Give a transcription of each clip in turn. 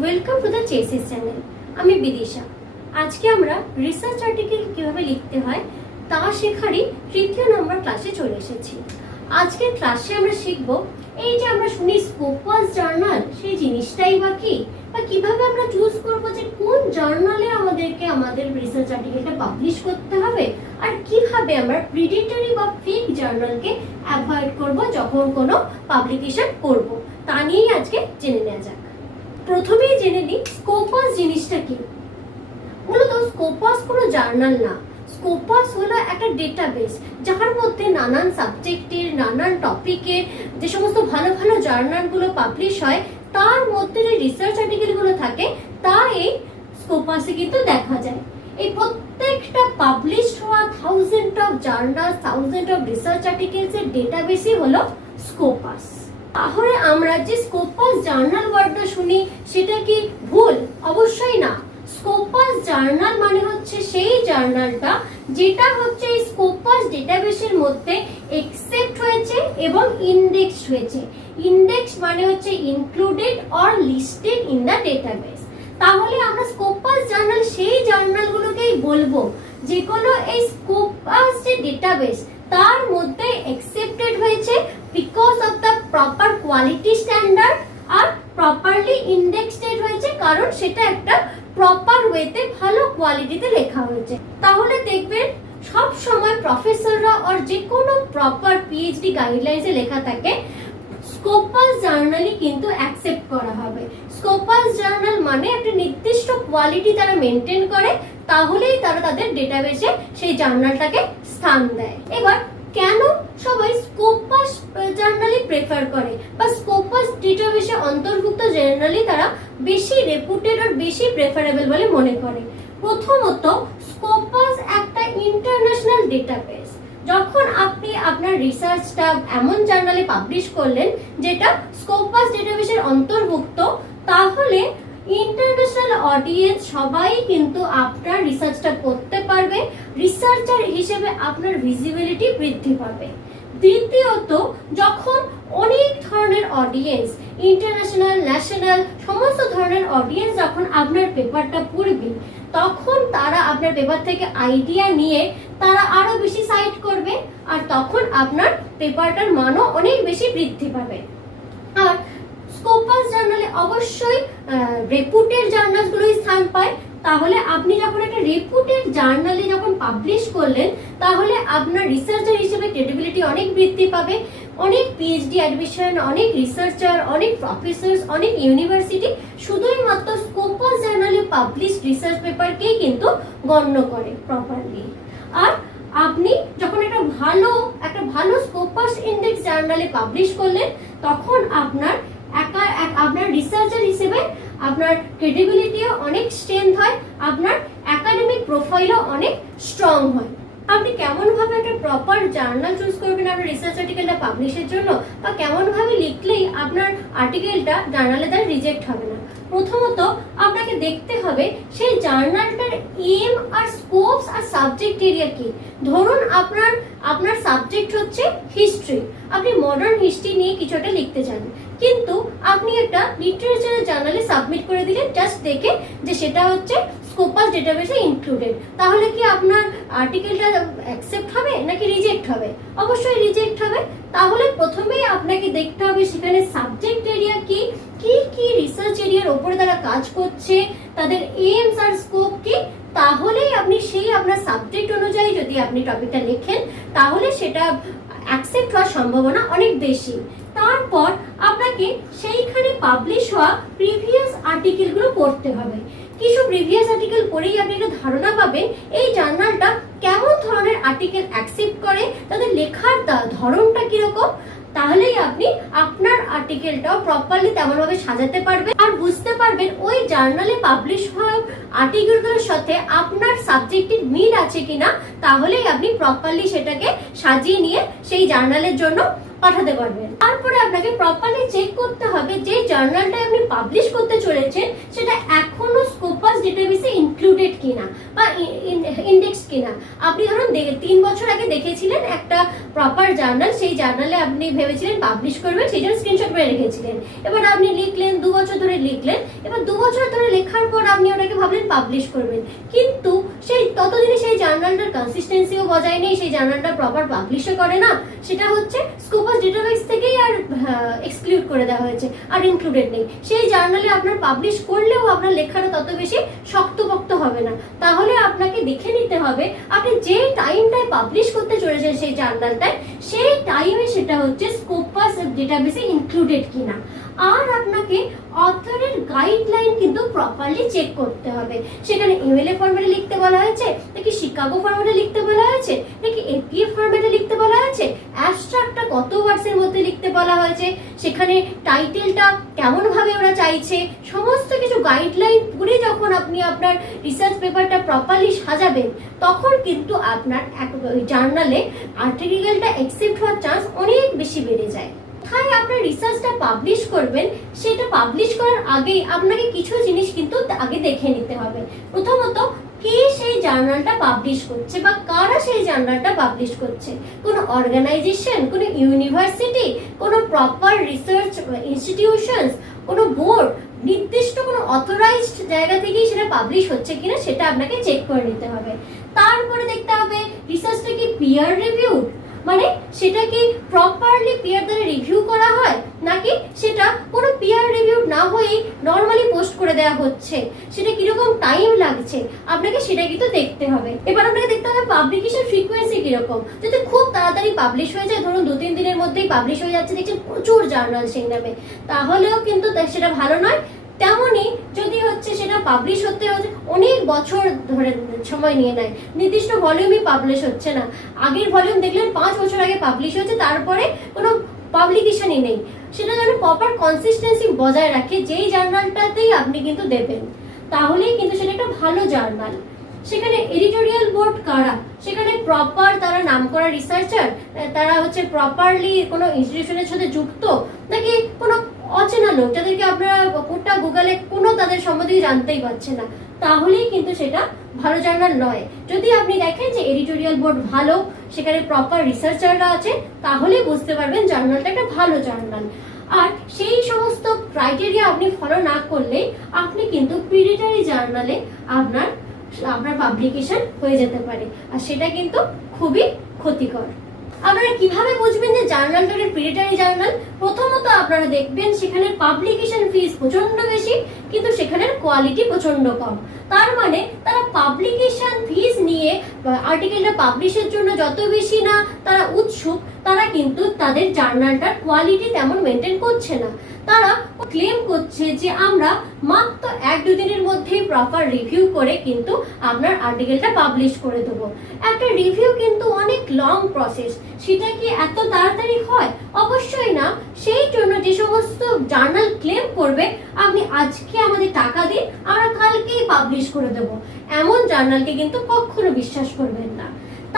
Welcome to the chassis channel. আমি বিদিশা। আজকে আমরা রিসার্চ আর্টিকেল কিভাবে লিখতে হয় তা শেখারই তৃতীয় নম্বর ক্লাসে চলে এসেছি। আজকের ক্লাসে আমরা শিখব এই যে আমরা শুনি স্কোপাস জার্নাল, সেই জিনিসটাই বা কি, বা কিভাবে আমরা চুজ করব যে কোন জার্নালে আমাদেরকে আমাদের রিসার্চ আর্টিকেলটা পাবলিশ করতে হবে, আর কিভাবে আমরা প্রিডেটরি বা ফেক জার্নালকে অ্যাভয়েড করব যখন কোনো পাবলিকেশন করব, তা নিয়েই আজকে জেনে নেওয়া যাক। প্রথমেই জেনে নিই স্কোপাস জিনিসটা কি। মূলত স্কোপাস কোনো জার্নাল না, স্কোপাস হলো একটা ডেটাবেস যার মধ্যে নানান সাবজেক্টের, নানান টপিকের যে সমস্ত ভালো ভালো জার্নালগুলো পাবলিশ হয় তার মধ্যে যে রিসার্চ আর্টিকেলগুলো থাকে তা এই স্কোপাসে কিন্তু দেখা যায়। এই প্রত্যেকটা পাবলিশ হওয়া thousand of journal, thousand of research articles এর ডেটাবেসই হলো স্কোপাস। তাহলে আমরা যে স্কোপাস জার্নাল ওয়ার্ডটা শুনি সেটা কি ভুল? অবশ্যই না। স্কোপাস জার্নাল মানে হচ্ছে সেই জার্নালটা যেটা হচ্ছে এই স্কোপাস ডেটাবেসের মধ্যে এক্সেপ্ট হয়েছে এবং ইন্ডেক্সড হয়েছে। ইন্ডেক্স মানে হচ্ছে included or listed in the database. তাহলে আমরা স্কোপাস জার্নাল সেই জার্নালগুলোকেই বলবো যে কোনো এই স্কোপাস যে ডেটাবেস তার মধ্যে অ্যাকসেপ্টেড হয়েছে because of the proper quality standard, আর প্রপারলি ইন্ডেক্সড হয়েছে কারণ সেটা একটা প্রপার ওয়েতে ভালো কোয়ালিটিতে লেখা হয়েছে। তাহলে দেখবেন সব সময় প্রফেসররা আর যে কোনো প্রপার পিএইচডি গাইডলাইন্সে লেখা থাকে স্কোপাস জার্নালই কিন্তু অ্যাকসেপ্ট করা হবে। স্কোপাস জার্নাল মানে একটা নির্দিষ্ট কোয়ালিটি তারা মেনটেন করে, তাহলেই তারা তাদের ডেটাবেসে সেই জার্নালটাকে স্থান দেয়। এবার কেন সবাই স্কোপাস জার্নালই প্রেফার করে বা স্কোপাস ডেটাবেসে অন্তর্ভুক্ত জার্নালই তারা বেশি রেপুটেড আর বেশি প্রেফারেবল বলে মনে করে? প্রথমত, স্কোপাস একটা ইন্টারন্যাশনাল ডেটাবেস। যখন আপনি আপনার রিসার্চটা এমন জার্নালে পাবলিশ করলেন যেটা স্কোপাস ডেটাবেসের অন্তর্ভুক্ত, তাহলে ইন্টারন্যাশনাল অডিয়েন্স সবাই কিন্তু আপনার রিসার্চটা পড়তে পারবে, রিসার্চার হিসেবে আপনার ভিজিবিলিটি বৃদ্ধি পাবে। দ্বিতীয়ত, যখন অনেক ধরনের অডিয়েন্স, ইন্টারন্যাশনাল, ন্যাশনাল, সমস্ত ধরনের অডিয়েন্স যখন আপনার পেপারটা পড়বে, তখন তারা আপনার পেপার থেকে আইডিয়া নিয়ে তারা আরো বেশি সাইট করবে, আর তখন আপনার পেপারটার মানও অনেক বেশি বৃদ্ধি পাবে। আর স্কোপাস জার্নালে অবশ্যই রেপুটেড জার্নালগুলোই স্থান পায়। তাহলে আপনি যখন একটা রেপুটেড জার্নালে যখন পাবলিশ করলেন, তাহলে আপনার রিসার্চার হিসেবে ক্রেডিবিলিটি অনেক বৃদ্ধি পাবে। অনেক পিএইচডি অ্যাডমিশন, অনেক রিসার্চার, অনেক প্রফেসরস, অনেক ইউনিভার্সিটি শুধুই মাত্র স্কোপাস জার্নালে পাবলিশ রিসার্চ পেপারকেই কিন্তু গণ্য করে প্রপারলি। আর আপনি যখন একটা ভালো স্কোপাস ইন্ডেক্স জার্নালে পাবলিশ করলেন, তখন আপনার রিসার্চার হিসেবে আপনার ক্রেডিবিলিটিও অনেক স্ট্রেংথ হয়, আপনার একাডেমিক প্রোফাইলও অনেক স্ট্রং হয়। আপনি কেমন ভাবে একটা প্রপার জার্নাল চুজ করবেন আপনার রিসার্চ আর্টিকেলটা পাবলিশের জন্য, বা কেমন ভাবে লিখলেই আপনার আর্টিকেলটা জার্নালে দ্বারা রিজেক্ট হবে না? প্রথমত আপনাকে দেখতে হবে সেই জার্নালটার এম আর স্কোপস আর সাবজেক্ট এরিয়া কি। ধরুন আপনার সাবজেক্ট হচ্ছে হিস্ট্রি, আপনি মডার্ন হিস্ট্রি নিয়ে কিছু একটা লিখতে চান, কিন্তু আপনি একটা লিটারেচারের জার্নালে সাবমিট করে দিলেন জাস্ট দেখে যে সেটা হচ্ছে স্কোপাস ডেটাবেসে ইনক্লুডেড। তাহলে কি আপনার আর্টিকেলটা অ্যাকসেপ্ট হবে নাকি রিজেক্ট হবে? অবশ্যই রিজেক্ট হবে। তাহলে প্রথমেই আপনাকে দেখতে হবে সেখানে সাবজেক্ট এরিয়া কি, কি কি রিসার্চ এরিয়ার উপরে তারা কাজ করছে, তাদের এইমস আর স্কোপ কি। তাহলেই আপনি সেই আপনার সাবজেক্ট অনুযায়ী যদি আপনি টপিকটা লেখেন, তাহলে সেটা অ্যাকসেপ্ট হওয়ার সম্ভাবনা অনেক বেশি। তারপর আপনাকে সেইখানে পাবলিশ হওয়া প্রিভিয়াস আর্টিকেলগুলো পড়তে হবে। কিছু প্রিভিয়াস আর্টিকেল পড়েই আপনি একটা ধারণা পাবেন এই জার্নালটা কেমন ধরনের আর্টিকেল অ্যাকসেপ্ট করে, তাদের লেখার ধরনটা কিরকম। তাহলেই আপনি আপনার আর্টিকেলটাও প্রপারলি তেমনভাবে সাজাতে পারবেন আর বুঝতে পারবেন ওই জার্নালে পাবলিশ হওয়া আর্টিকেলগুলোর সাথে আপনার সাবজেক্টের মিল আছে কিনা। তাহলেই আপনি প্রপারলি সেটাকে সাজিয়ে নিয়ে সেই জার্নালের জন্য পাঠাতে পারবেন। তারপরে আপনাকে প্রপারলি চেক করতে হবে যে জার্নালটা আপনি পাবলিশ করতে চলেছেন সেটা এখনো স্কোপাস ডেটাবেসে ইনক্লুডেড কিনা বা ইন্ডেক্স কিনা। আপনি ধরুন 3 বছর আগে দেখেছিলেন একটা প্রপার পেপার জার্নাল, সেই জার্নালে আপনি ভেবেছিলেন পাবলিশ করবেন, সেই জন্য স্ক্রিনশট করে রেখেছিলেন। এবার আপনি লিখলেন, 2 বছর ধরে লিখলেন, এবার 2 বছর ধরে লেখার পর আপনি ওটাকে ভাবলেন পাবলিশ করবেন, কিন্তু সেই ততদিনে সেই জার্নালটার কনসিস্টেন্সিও বজায় নেই, সেই জার্নালটা প্রপার পাবলিশও করে না, সেটা হচ্ছে স্কোপাস ডেটাবেস থেকেই আর এক্সক্লুড করে দেওয়া হয়েছে, আর ইনক্লুডেড নেই। সেই জার্নালে আপনার পাবলিশ করলেও আপনার লেখাটা তত বেশি শক্তপোক্ত হবে না। তাহলে আপনাকে দেখে নিতে হবে আপনি যে টাইমটায় পাবলিশ করতে চলেছেন সেই জার্নালটায়, সেই টাইমে সেটা হচ্ছে স্কোপাস ডেটাবেসে ইনক্লুডেড কিনা। আর আপনাকে অথরের গাইডলাইন কিন্তু প্রপারলি চেক করতে হবে। সেখানে এমএলএ ফরম্যাটে লিখতে বলা হয়েছে, নাকি শিকাগো ফরম্যাটে লিখতে বলা হয়েছে, নাকি এপিএফ ফরম্যাটে লিখতে বলা হয়েছে, অ্যাবস্ট্রাক্টটা কত ওয়ার্ডসের মধ্যে লিখতে বলা হয়েছে, সেখানে টাইটেলটা কেমন ভাবে ওরা চাইছে, সমস্ত কিছু গাইডলাইন পড়ে যখন আপনি আপনার রিসার্চ পেপারটা প্রপারলি সাজাবেন, তখন কিন্তু আপনার জার্নালে আর্টিকেলটা অ্যাকসেপ্ট হওয়ার চান্স অনেক বেশি বেড়ে যায়। তাই আপনার রিসার্চটা পাবলিশ করবেন, সেটা পাবলিশ করার আগেই আপনাকে কিছু জিনিস কিন্তু আগে দেখে নিতে হবে। প্রথমত, কে সেই জার্নালটা পাবলিশ করছে বা কারা সেই জার্নালটা পাবলিশ করছে। কোনো অর্গানাইজেশন, কোনো ইউনিভার্সিটি, কোনো প্রপার রিসার্চ ইনস্টিটিউশনস, কোনো বোর্ড, নির্দিষ্ট কোনো অথরাইজড জায়গা থেকেই সেটা পাবলিশ হচ্ছে কিনা সেটা আপনাকে চেক করে নিতে হবে। তারপরে দেখতে হবে রিসার্চটা কি পিয়ার রিভিউড, মানে সেটা কি প্রপারলি পিয়ার দ্বারা রিভিউ করা হয়, নাকি সেটা কোনো পিয়ার রিভিউ না হয়েই নর্মালি পোস্ট করে দেওয়া হচ্ছে, সেটা কিরকম টাইম লাগছে, আপনাকে সেটা কিন্তু দেখতে হবে। এবার আপনাকে দেখতে হবে পাবলিকেশন ফ্রিকোয়েন্সি কিরকম। যদি খুব তাড়াতাড়ি পাবলিশ হয়ে যায়, ধরুন 2-3 দিনের মধ্যেই পাবলিশ হয়ে যাচ্ছে, দেখছেন প্রচুর জার্নাল সেই নামে, তাহলেও কিন্তু সেটা ভালো নয়। তেমনি যদি হচ্ছে সেটা পাবলিশ হতে হচ্ছে অনেক বছর ধরে সময় নিয়ে নেয়, নির্দিষ্ট ভলিউমই পাবলিশ হচ্ছে না, আগের ভলিউম দেখলেন 5 বছর আগে পাবলিশ হয়েছে, তারপরে কোনো পাবলিকেশনই নেই, সেটা যেন প্রপার কনসিস্টেন্সি বজায় রাখে, যেই জার্নালটাতেই আপনি কিন্তু দেবেন, তাহলেই কিন্তু সেটা একটা ভালো জার্নাল। সেখানে এডিটোরিয়াল বোর্ড কারা, সেখানে প্রপার তারা নামকরা রিসার্চার, তারা হচ্ছে প্রপারলি কোনো ইনস্টিটিউশনের সাথে যুক্ত, নাকি কোনো অচেনা লোক যাদেরকে আপনারা গোটা গুগলে কোনো তাদের সম্বন্ধে জানতেই পারছে না, তাহলেই কিন্তু সেটা ভালো জার্নাল নয়। যদি আপনি দেখেন যে এডিটোরিয়াল বোর্ড ভালো, সেখানে প্রপার রিসার্চাররা আছে, তাহলেই বুঝতে পারবেন জার্নালটা একটা ভালো জার্নাল। আর সেই সমস্ত ক্রাইটেরিয়া আপনি ফলো না করলে আপনি কিন্তু প্রিডেটরি জার্নালে আপনার পাবলিকেশন হয়ে যেতে পারে, আর সেটা কিন্তু খুবই ক্ষতিকর। আপনারা কিভাবে বুঝবেন যে জার্নালটা একটা প্রিডেটরি জার্নাল? প্রথমত আপনারা দেখবেন সেখানে পাবলিকেশন ফিস প্রচন্ড বেশি, কিন্তু সেখানের কোয়ালিটি প্রচন্ড কম। তার মানে তারা পাবলিকেশন ফিস নিয়ে আর্টিকেলটা পাবলিশের জন্য যত বেশি না তারা উৎসুক, তারা কিন্তু তাদের জার্নালটার কোয়ালিটি তেমন মেনটেন করছে না। তারা ক্লেম করছে যে আমরা মাত্র 1-2 দিনের মধ্যেই প্রপার রিভিউ করে কিন্তু আপনার আর্টিকেলটা পাবলিশ করে দেবো। একটা রিভিউ কিন্তু অনেক লং প্রসেস, সেটা কি এত তাড়াতাড়ি হয়? অবশ্যই না। সেই জন্য যে সমস্ত জার্নাল ক্লেম করবে আপনি আজকে আমাদের টাকা দিন, আমরা কালকেই পাবলিশ করে দেবো, এমন জার্নালকে কিন্তু কখনো বিশ্বাস করবেন না।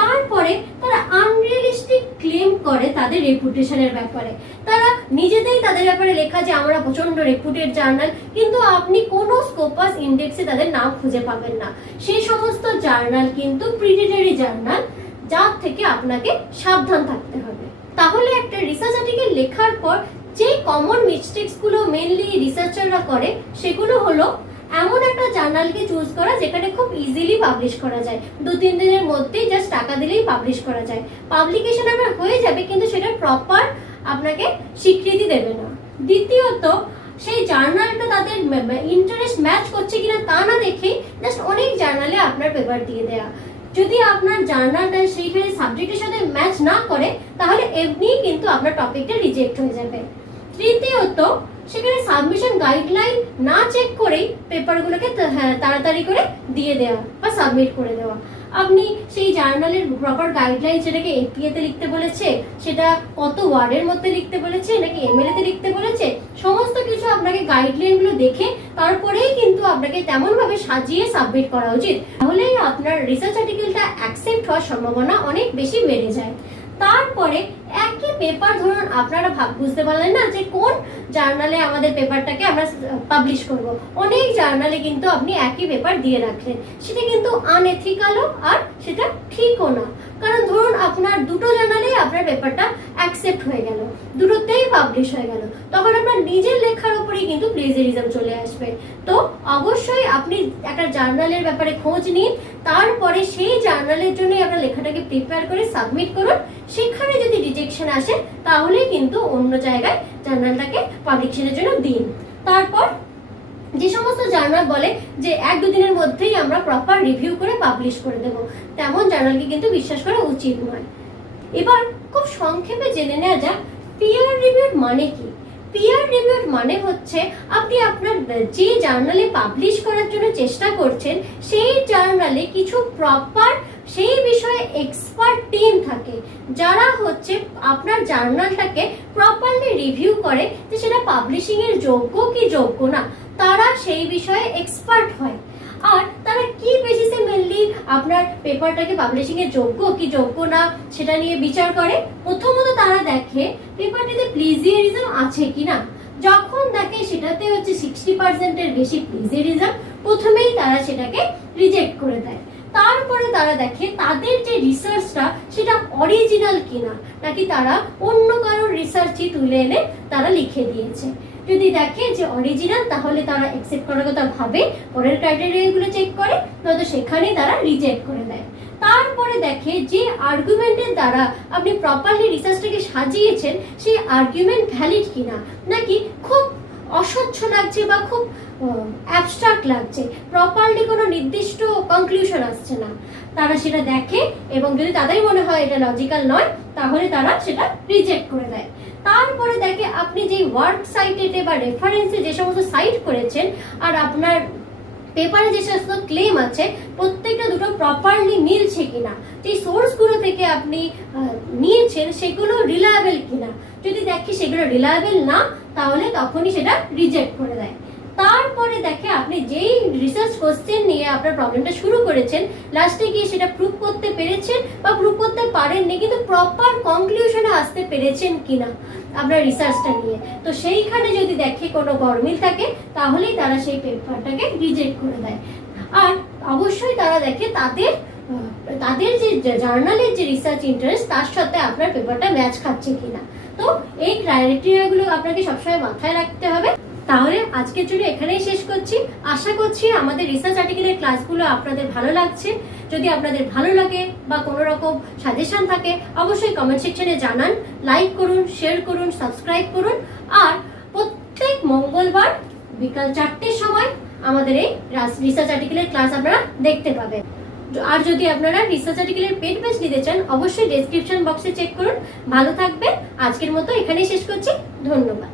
তারপরে তারা আনরিয়েলিস্টিক ক্লেম করে তাদের রেপুটেশনের ব্যাপারে। তারা নিজেদের তাদের ব্যাপারে লেখা যে আমরা প্রচন্ড রেপুটেড জার্নাল, কিন্তু আপনি কোনো স্কোপাস ইন্ডেক্সে তাদের নাম খুঁজে পাবেন না। সেই সমস্ত জার্নাল কিন্তু প্রিডেটরি জার্নাল, যার থেকে আপনাকে সাবধান থাকতে হবে। তাহলে একটা রিসার্চ আর্টিকেল লেখার পর যে কমন মিস্টেকস গুলো মেনলি রিসার্চাররা করে, সেগুলো হলো এমন একটা জার্নালকে চুজ করা যেখানে খুব ইজিলি পাবলিশ করা যায়, 2-3 দিনের মধ্যেই জাস্ট টাকা দিলেই পাবলিশ করা যায়। পাবলিকেশন আপনার হয়ে যাবে, কিন্তু সেটা প্রপার আপনাকে স্বীকৃতি দেবে না। দ্বিতীয়ত, সেই জার্নালটা তাদের ইন্টারেস্ট ম্যাচ করছে কিনা তা না দেখে জাস্ট অনেক জার্নালে আপনার পেপার দিয়ে দেয়া। যদি আপনার জার্নালটা সেইখানে সাবজেক্টের সাথে ম্যাচ না করে, তাহলে এমনিই কিন্তু আপনার টপিকটা রিজেক্ট হয়ে যাবে। তৃতীয়ত, সেখানে সাবমিশন গাইডলাইন না চেক করেই পেপারগুলোকে তাড়াতাড়ি করে দিয়ে দেওয়া বা সাবমিট করে দেওয়া। আপনি সেই জার্নালের প্রপার গাইডলাইন, সেটাকে এপিএ তে লিখতে বলেছে, সেটা কত ওয়ার্ডের মধ্যে লিখতে বলেছে, নাকি এমএলএ তে লিখতে বলেছে, সমস্ত কিছু আপনাকে গাইডলাইনগুলো দেখে তারপরেই কিন্তু আপনাকে তেমন ভাবে সাজিয়ে সাবমিট করা উচিত। তাহলেই আপনার রিসার্চ আর্টিকেলটা অ্যাকসেপ্ট হওয়ার সম্ভাবনা অনেক বেশি বেড়ে যায়। তারপরে একই পেপার, ধরুন আপনারা বুঝতে পারলেন না যে কোন জার্নালে আমাদের পেপারটাকে আমরা পাবলিশ করব, অনেক জার্নালে কিন্তু আপনি একই পেপার দিয়ে রাখলেন, সেটা কিন্তু আনএথিক্যালও আর সেটা ঠিকও না। কারণ ধরুন আপনার দুটো জার্নালে আপনার পেপারটা অ্যাকসেপ্ট হয়ে গেল, দুটোতেই পাবলিশ হয়ে গেল, তখন আপনার নিজের লেখার উপরেই কিন্তু প্লেজারিজম চলে আসবে। তো অবশ্যই আপনি একটা জার্নালের ব্যাপারে খোঁজ নিন, তারপরে সেই জার্নালের জন্য আপনার লেখাটাকে প্রিপেয়ার করে সাবমিট করুন। সেখানে যদি রিজেকশন আসে তাহলে কিন্তু অন্য জায়গায় জার্নালটাকে পাবলিকেশনের জন্য দিন। তারপর যে সমস্ত জার্নাল বলে যে 1-2 দিনের মধ্যেই আমরা প্রপার রিভিউ করে পাবলিশ করে দেব, তেমন জার্নালকে কিন্তু বিশ্বাস করা উচিত নয়। এবার খুব সংক্ষেপে জেনে নেওয়া যাক পিয়ার রিভিউড মানে কি। পিয়ার রিভিউড মানে হচ্ছে আপনি আপনার যে জার্নালে পাবলিশ করার জন্য চেষ্টা করছেন সেই জার্নালে কিছু প্রপার সেই বিষয়ে এক্সপার্ট টিম থাকে, যারা হচ্ছে আপনার জার্নালটাকে প্রপারলি রিভিউ করে যে সেটা পাবলিশিং এর যোগ্য কি যোগ্য না, তারা সেই বিষয়ে এক্সপার্ট হয়। আর তারা কি বেসিসে মেনলি আপনার পেপারটাকে পাবলিশিং এর যোগ্য কি যোগ্য না সেটা নিয়ে বিচার করে? প্রথমত তারা দেখে পেপারটিতে প্লেজিয়ারিজম আছে কিনা। যখন দেখে সেটাতে হচ্ছে 60% এর বেশি প্লেজিয়ারিজম, প্রথমেই তারা সেটাকে রিজেক্ট করে দেয়। তারপরে তারা দেখে তাদের যে রিসার্চটা সেটা অরিজিনাল কিনা, নাকি তারা অন্য কারোর রিসার্চই তুলে এনে তারা লিখে দিয়েছে। যদি দেখে যে অরিজিনাল তাহলে তারা অ্যাকসেপ্ট করার কথা ভাবে, পরের ক্রাইটেরিয়াগুলো চেক করে, নয়তো সেখানেই তারা রিজেক্ট করে দেয়। তারপরে দেখে যে আর্গুমেন্টের দ্বারা আপনি প্রপারলি রিসার্চটাকে সাজিয়েছেন সেই আর্গুমেন্ট ভ্যালিড কিনা, নাকি খুব অস্বচ্ছ লাগছে বা খুব অ্যাবস্ট্রাক্ট লাগছে, প্রপারলি কোনো নির্দিষ্ট কনক্লুশন আসছে না। তারা সেটা দেখে এবং যদি তাদের মনে হয় এটা লজিক্যাল নয় তাহলে তারা সেটা রিজেক্ট করে দেয়। তারপরে দেখে আপনি যে ওয়ার্ক সাইটেতে বা রেফারেন্সে যে সমস্ত সাইট করেছেন আর আপনার পেপারে যে সমস্ত ক্লেম আছে প্রত্যেকটা দুটো প্রপারলি মিলছে কিনা, যে সোর্সগুলো থেকে আপনি নিয়েছেন সেগুলো রিলায়েবল কিনা। যদি দেখি সেগুলো রিলায়েবল না তাহলে তখনই সেটা রিজেক্ট করে দেয়। তারপরে দেখে আপনি যেই রিসার্চ কোশ্চেন নিয়ে আপনার প্রবলেমটা শুরু করেছেন লাস্টে গিয়ে সেটা প্রুভ করতে পেরেছেন বা প্রুভ করতে পারেননি, কিন্তু প্রপার কনক্লুশনে আসতে পেরেছেন কিনা আপনার রিসার্চটা নিয়ে। তো সেইখানে যদি দেখে কোনো গরমিল থাকে তাহলেই তারা সেই পেপারটাকে রিজেক্ট করে দেয়। আর অবশ্যই তারা দেখে তাদের যে জার্নালের যে রিসার্চ ইন্টারেস্ট তার সাথে আপনার পেপারটা ম্যাচ খাচ্ছে কিনা। তো এই ক্রাইটেরিয়াগুলো আপনাকে সবসময় মাথায় রাখতে হবে। তাহলে আজকের জন্য এখানেই শেষ করছি। আশা করছি আমাদের রিসার্চ আর্টিকেলের ক্লাসগুলো আপনাদের ভালো লাগছে। যদি আপনাদের ভালো লাগে বা কোনো রকম সাজেশন থাকে অবশ্যই কমেন্ট সেকশনে জানান, লাইক করুন, শেয়ার করুন, সাবস্ক্রাইব করুন। আর প্রত্যেক মঙ্গলবার বিকাল 4টের সময় আমাদের এই রিসার্চ আর্টিকেলের ক্লাস আপনারা দেখতে পাবেন। আর যদি আপনারা রিসার্চ আর্টিকেলের পেড ব্যাচ নিতে চান অবশ্যই ডেসক্রিপশন বক্সে চেক করুন। ভালো থাকবেন। আজকের মতো এখানেই শেষ করছি। ধন্যবাদ।